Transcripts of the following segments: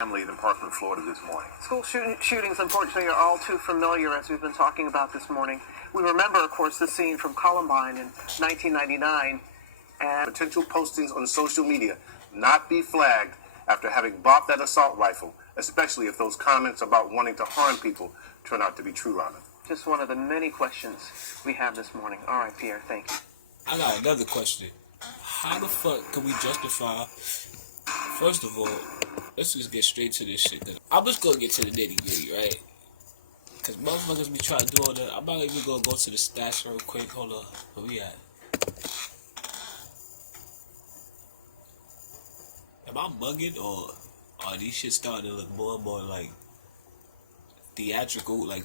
Family in Parkland, Florida this morning. School shootings, unfortunately, are all too familiar, as we've been talking about this morning. We remember, of course, the scene from Columbine in 1999. And potential postings on social media not be flagged after having bought that assault rifle, especially if those comments about wanting to harm people turn out to be true, Rhonda. Just one of the many questions we have this morning. All right, Pierre, thank you. I got another question. How the fuck can we justify... First of all, let's just get straight to this shit. I'm just gonna get to the nitty gritty, right? Cause motherfuckers be trying to do all that. I'm not even gonna go to the stats real quick. Hold on, where we at? Am I bugging, or are these shit starting to look more and more like theatrical? Like,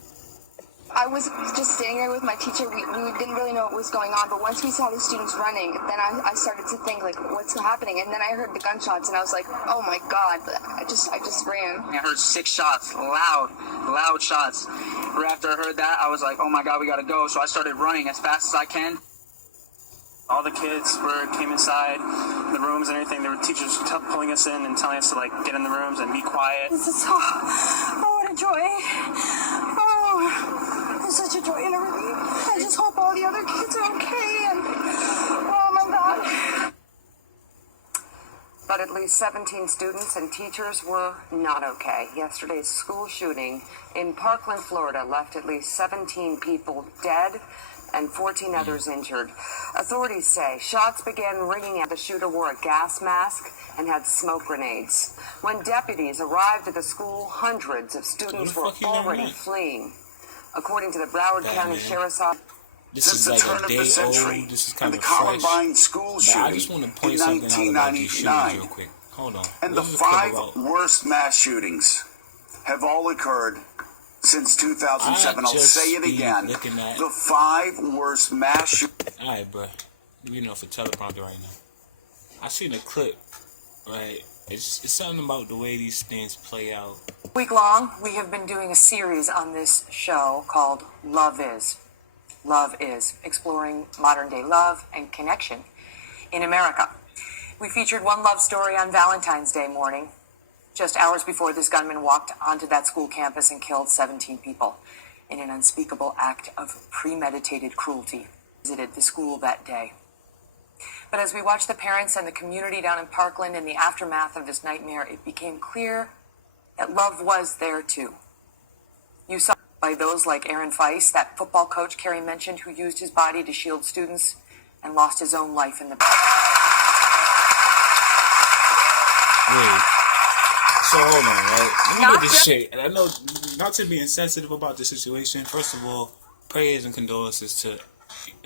I was just sitting there with my teacher. We didn't really know what was going on, but once we saw the students running, then I started to think, like, what's happening? And then I heard the gunshots, and I was like, oh my God, I just ran. I heard 6 shots, loud shots. Right after I heard that, I was like, oh my God, we gotta go. So I started running as fast as I can. All the kids came inside the rooms and everything. There were teachers pulling us in and telling us to, like, get in the rooms and be quiet. This is what a joy. It's such a joy and a relief. I just hope all the other kids are okay, and oh my God. But at least 17 students and teachers were not okay. Yesterday's school shooting in Parkland, Florida, left at least 17 people dead and 14 others injured. Authorities say shots began ringing out. The shooter wore a gas mask and had smoke grenades. When deputies arrived at the school, hundreds of students were already fleeing. According to the Broward County Sheriff's Office, this is like a day old. This is kind of Columbine school shooting I just want to point something out about these shootings real quick. Hold on. And the 5 worst mass shootings have all occurred since 2007. I'll say it again. The 5 worst mass shootings. All right, bro. You know, for teleprompter right now. I seen a clip, right? It's something about the way these things play out. week long, we have been doing a series on this show called Love Is. Love Is, exploring modern-day love and connection in America. We featured one love story on Valentine's Day morning, just hours before this gunman walked onto that school campus and killed 17 people in an unspeakable act of premeditated cruelty. Visited the school that day. But as we watched the parents and the community down in Parkland in the aftermath of this nightmare, it became clear that love was there too. You saw by those like Aaron Feist, that football coach Carrie mentioned, who used his body to shield students and lost his own life in the... Wait. So hold on, right? Let me get this straight. And I know not to be insensitive about the situation. First of all, prayers and condolences to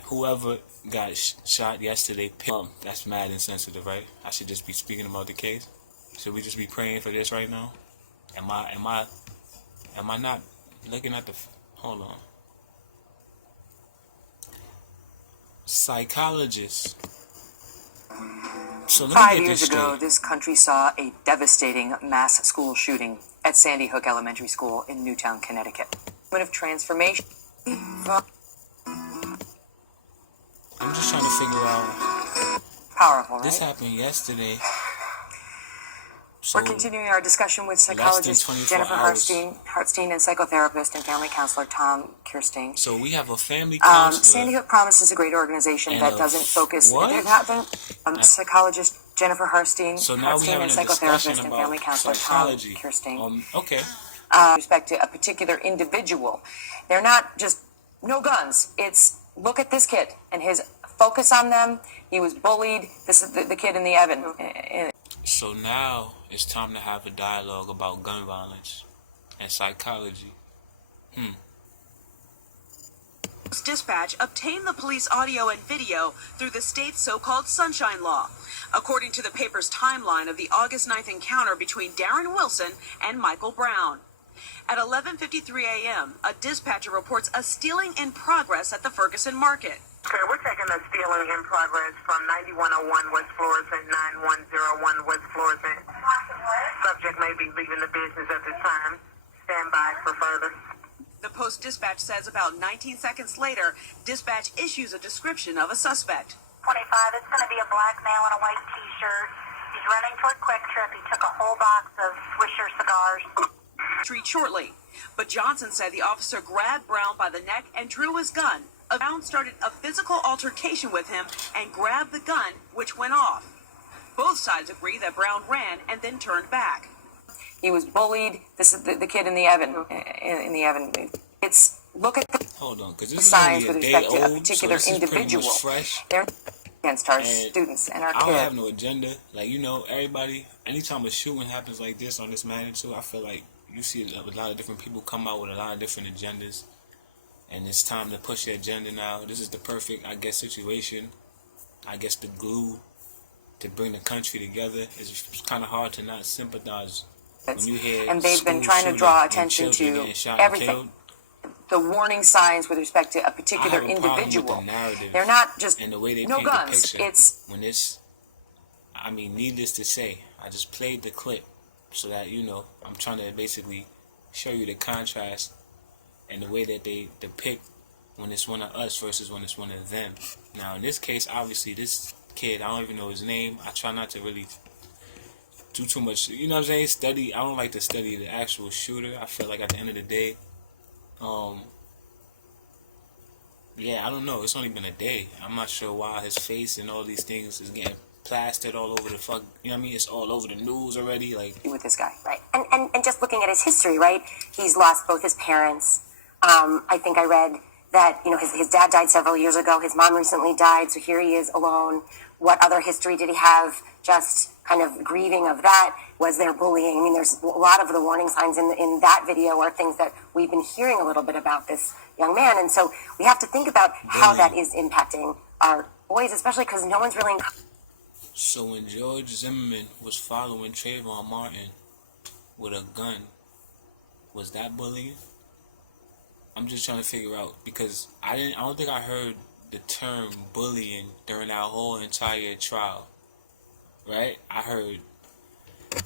whoever got shot yesterday. That's mad insensitive, right? I should just be speaking about the case. Should we just be praying for this right now? Am I not looking at the... Hold on. Psychologists. So 5 years ago, this country saw a devastating mass school shooting at Sandy Hook Elementary School in Newtown, Connecticut. A moment of transformation. I'm just trying to figure out... Powerful, right? This happened yesterday. We're continuing our discussion with psychologist Jennifer Hartstein and psychotherapist and family counselor Tom Kirsting. So we have a family counselor. Sandy Hook Promise is a great organization that doesn't focus... psychologist Jennifer Hartstein and psychotherapist and family counselor Tom Kirsting. Okay. With respect to a particular individual. They're not just no guns. It's look at this kid and his focus on them. He was bullied. This is the kid in the Evan. So now it's time to have a dialogue about gun violence and psychology. Dispatch obtained the police audio and video through the state's so-called Sunshine Law. According to the paper's timeline of the August 9th encounter between Darren Wilson and Michael Brown. At 11:53 a.m., a dispatcher reports a stealing in progress at the Ferguson Market. Okay, we're taking a stealing in progress from 9101 West Florissant, 9101 West Florissant. Subject may be leaving the business at this time. Stand by for further. The Post-Dispatch says about 19 seconds later, dispatch issues a description of a suspect. 25, it's going to be a black male in a white t-shirt. He's running toward Quick Trip. He took a whole box of Swisher cigars. Street shortly, but Johnson said the officer grabbed Brown by the neck and drew his gun. Brown started a physical altercation with him and grabbed the gun, which went off. Both sides agree that Brown ran and then turned back. He was bullied. This is the kid in the Evan. In the Evan. It's look at the Hold on, because this is signs only with a day respect to a old, particular so this is pretty much individual. fresh. They're against our And students and our I don't have kids. no agenda. Like, you know, everybody, anytime a shooting happens like this on this magnitude, I feel like you see a lot of different people come out with a lot of different agendas. And it's time to push the agenda now. This is the perfect, I guess, situation. I guess the glue to bring the country together. It's kind of hard to not sympathize when you hear And they've been school trying to shooting draw and attention children to getting shot and everything. killed. The warning signs with respect to a particular I have a problem with individual. the narrative They're not just and the way they no paint guns. the picture. It's When it's, I mean, needless to say, I just played the clip so that, you know, I'm trying to basically show you the contrast and the way that they depict when it's one of us versus when it's one of them. Now, in this case, obviously, this kid, I don't even know his name. I try not to really do too much, you know what I'm saying, study. I don't like to study the actual shooter. I feel like at the end of the day, yeah, I don't know. It's only been a day. I'm not sure why his face and all these things is getting plastered all over the fuck. You know what I mean? It's all over the news already. Like, with this guy. Right. And just looking at his history, right? He's lost both his parents. I think I read that, you know, his dad died several years ago. His mom recently died, so here he is alone. What other history did he have? Just kind of grieving of that. Was there bullying? I mean, there's a lot of the warning signs in that video are things that we've been hearing a little bit about this young man. And so we have to think about how that is impacting our boys, especially because no one's really... so when George Zimmerman was following Trayvon Martin with a gun, was that bullying? I'm just trying to figure out, because I don't think I heard the term bullying during that whole entire trial. Right? I heard.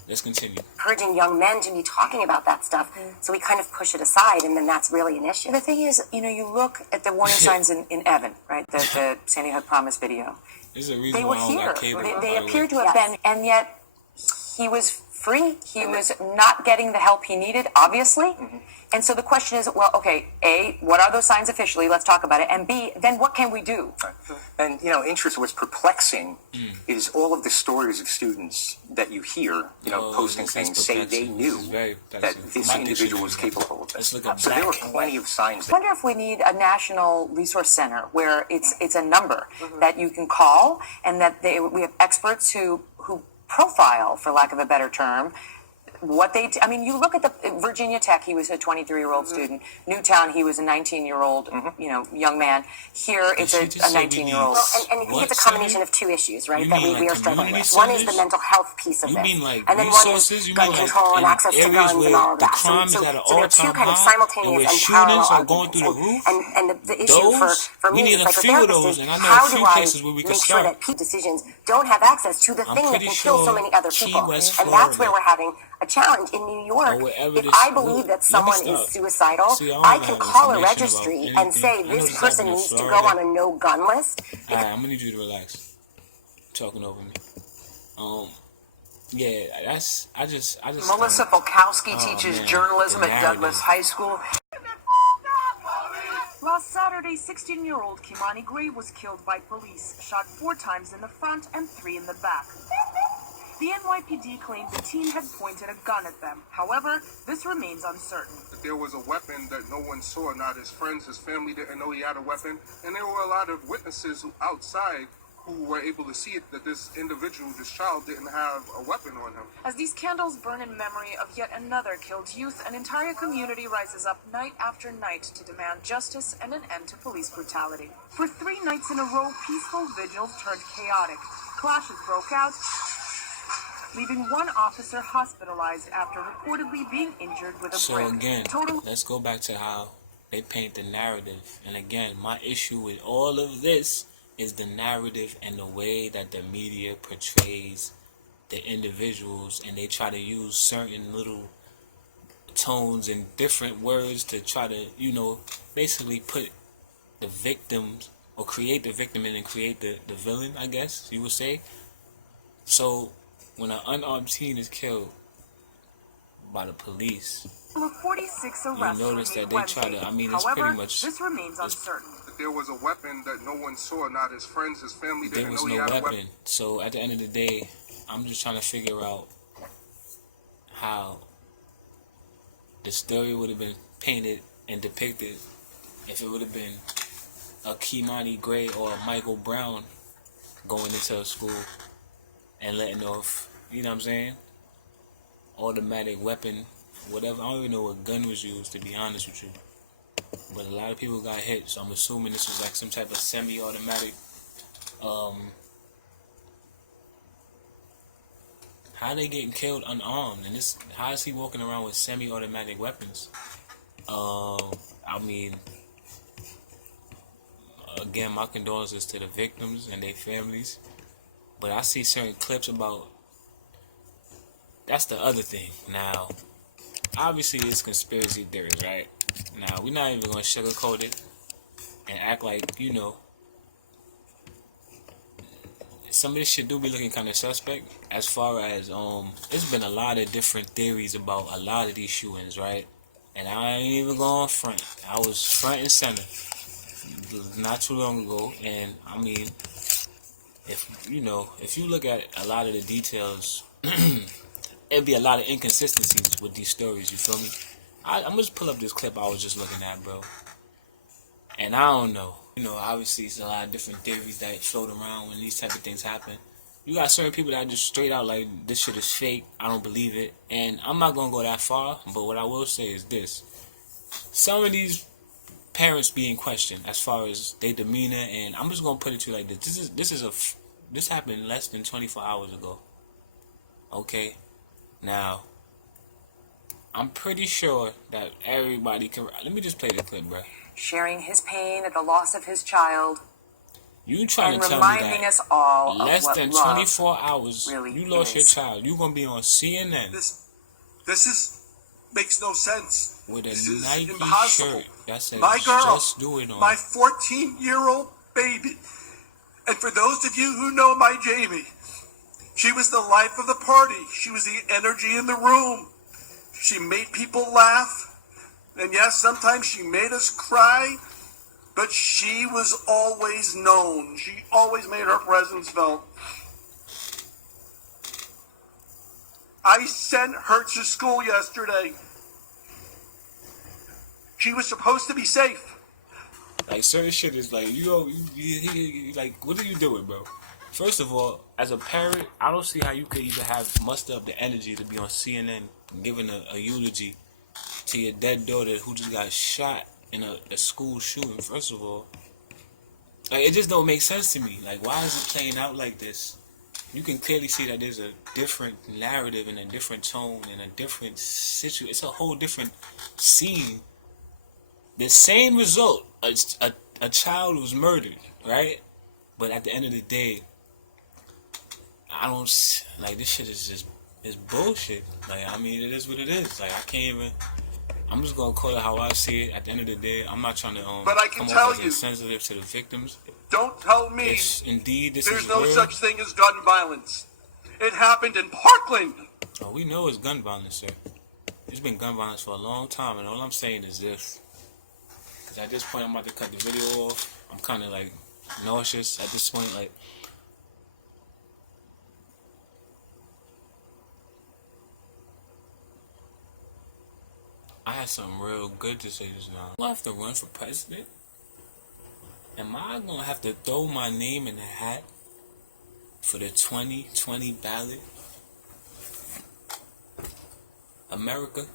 Let's continue. Encouraging young men to be talking about that stuff, so we kind of push it aside, and then that's really an issue. The thing is, you know, you look at the warning signs in Evan, right? The Sandy Hook Promise video. There's a reason They why were I don't here. got cable. They appear to have been, and yet he was free. He was not getting the help he needed, obviously. And so the question is, well, okay, A, what are those signs officially? Let's talk about it. And B, then what can we do? And, you know, interest, what's perplexing is all of the stories of students that you hear, you know, posting things, say they knew that this individual was capable of this. So there were plenty of signs. I wonder if we need a national resource center where it's a number that you can call, and that we have experts who profile, for lack of a better term, what they, I mean, you look at the Virginia Tech, he was a 23-year-old student. Newtown, he was a 19-year-old, you know, young man. Here, it's a 19-year-old. Well, and I think it's a combination of two issues, right, that we are struggling with. One is the mental health piece of this. And then one is gun control and access to guns and all of that. So there are two kind of simultaneous and parallel arguments. And the issue for me as a psychotherapist is how do I make sure that decisions don't have access to the thing that can kill so many other people? And that's where we're having a challenge in New York. If I believe that someone is suicidal, I can call a registry and say this person needs to go on a no-gun list. Alright, I'm gonna need you to relax. Talking over me. Yeah, that's I just. Melissa Polkowski teaches journalism at Douglas High School. Last Saturday, 16-year-old Kimani Gray was killed by police, shot 4 times in the front and 3 in the back. The NYPD claimed the teen had pointed a gun at them. However, this remains uncertain. There was a weapon that no one saw, not his friends, his family didn't know he had a weapon, and there were a lot of witnesses outside who were able to see it, that this individual, this child, didn't have a weapon on him. As these candles burn in memory of yet another killed youth, an entire community rises up night after night to demand justice and an end to police brutality. For 3 nights in a row, peaceful vigils turned chaotic. Clashes broke out, leaving one officer hospitalized after reportedly being injured with a brick. So again, let's go back to how they paint the narrative. And again, my issue with all of this is the narrative and the way that the media portrays the individuals, and they try to use certain little tones and different words to try to, you know, basically put the victims, or create the victim and then create the villain, I guess you would say. So when an unarmed teen is killed by the police, 46 you notice that they try to, I mean, it's pretty much... This remains uncertain. There was a weapon that no one saw, not his friends, his family didn't know he there was had no a weapon. weapon. So at the end of the day, I'm just trying to figure out how the story would have been painted and depicted if it would have been a Kimani Gray or a Michael Brown going into a school and letting off, you know what I'm saying, automatic weapon, whatever. I don't even know what gun was used, to be honest with you. But a lot of people got hit, so I'm assuming this was like some type of semi-automatic. How they getting killed unarmed? And this, how is he walking around with semi-automatic weapons? I mean, again, my condolences to the victims and their families. But I see certain clips about... That's the other thing. Now, obviously it's conspiracy theories, right? Now, we're not even going to sugarcoat it and act like, you know, some of this shit do be looking kind of suspect. As far as, there's been a lot of different theories about a lot of these shootings, right? And I ain't even going front. I was front and center not too long ago. And, I mean, if you look at a lot of the details, it'd be a lot of inconsistencies with these stories, you feel me? I'm gonna just pull up this clip I was just looking at, bro. And I don't know. You know, obviously it's a lot of different theories that float around when these type of things happen. You got certain people that are just straight out like, this shit is fake, I don't believe it. And I'm not gonna go that far, but what I will say is this. Some of these parents being questioned as far as their demeanor, and I'm just gonna put it to you like this. This happened less than 24 hours ago. Okay? Now, I'm pretty sure that everybody can... Let me just play the clip, bro. Sharing his pain at the loss of his child. You trying to tell me that us all less of than what 24 hours, really you lost your child. You gonna be on CNN. This makes no sense. With a this Nike shirt that says, my girl, just do it on. My 14-year-old baby. And for those of you who know my Jamie, she was the life of the party. She was the energy in the room. She made people laugh. And yes, sometimes she made us cry. But she was always known. She always made her presence felt. I sent her to school yesterday. She was supposed to be safe. Like, certain shit is like, like, what are you doing, bro? First of all, as a parent, I don't see how you could even muster up the energy to be on CNN giving a eulogy to your dead daughter who just got shot in a school shooting. First of all, like, it just don't make sense to me. Like, why is it playing out like this? You can clearly see that there's a different narrative and a different tone and a different situation. It's a whole different scene. The same result, a child was murdered, right? But at the end of the day, I don't, like, this shit is just, it's bullshit. Like, I mean, it is what it is. Like, I can't even, I'm just gonna call it how I see it. At the end of the day, I'm not trying to but I can tell you, insensitive to the victims. Don't tell me indeed this there's is no real. such thing as gun violence. It happened in Parkland. Oh, we know it's gun violence, sir. There's been gun violence for a long time, and all I'm saying is this. Because at this point, I'm about to cut the video off. I'm kind of, like, nauseous at this point. Like, I had something real good to say just now. Do I have to run for president? Am I going to have to throw my name in the hat for the 2020 ballot? America?